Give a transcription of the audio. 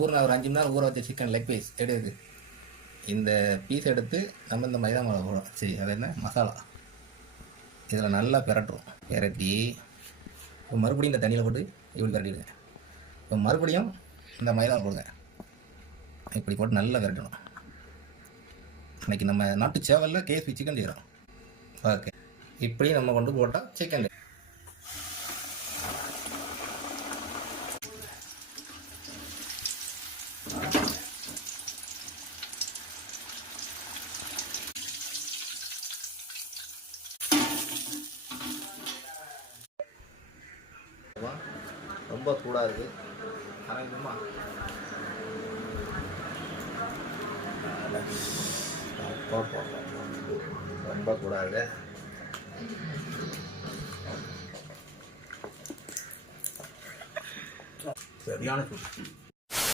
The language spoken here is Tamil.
ஊறின ஒரு 5 மணி நேரம் ஊற வச்ச சிக்கன் லெக் பீஸ் எடுக்குது. இந்த பீஸ் எடுத்து நம்ம இந்த மைதா மாவை போடுறோம். சரி, அது என்ன மசாலா இதில் நல்லா பிரட்டுறோம். பிரட்டி இப்போ மறுபடியும் இந்த தண்ணியில் போட்டு இப்படி பிரட்டிடுங்க. இப்போ மறுபடியும் இந்த மைதா போடுங்க. இப்படி போட்டு நல்லா விரட்டணும். இன்றைக்கி நம்ம நாட்டு சேவலில் கேஎஸ்பி சிக்கன் செய்கிறோம். ஓகே, இப்படி நம்ம கொண்டு போட்டால் சிக்கன் ரொம்ப சூடாக இருக்குது. ஆரம்பிக்குமா? ரொம்ப சூடாக இருக்குது. சரியான சூடு.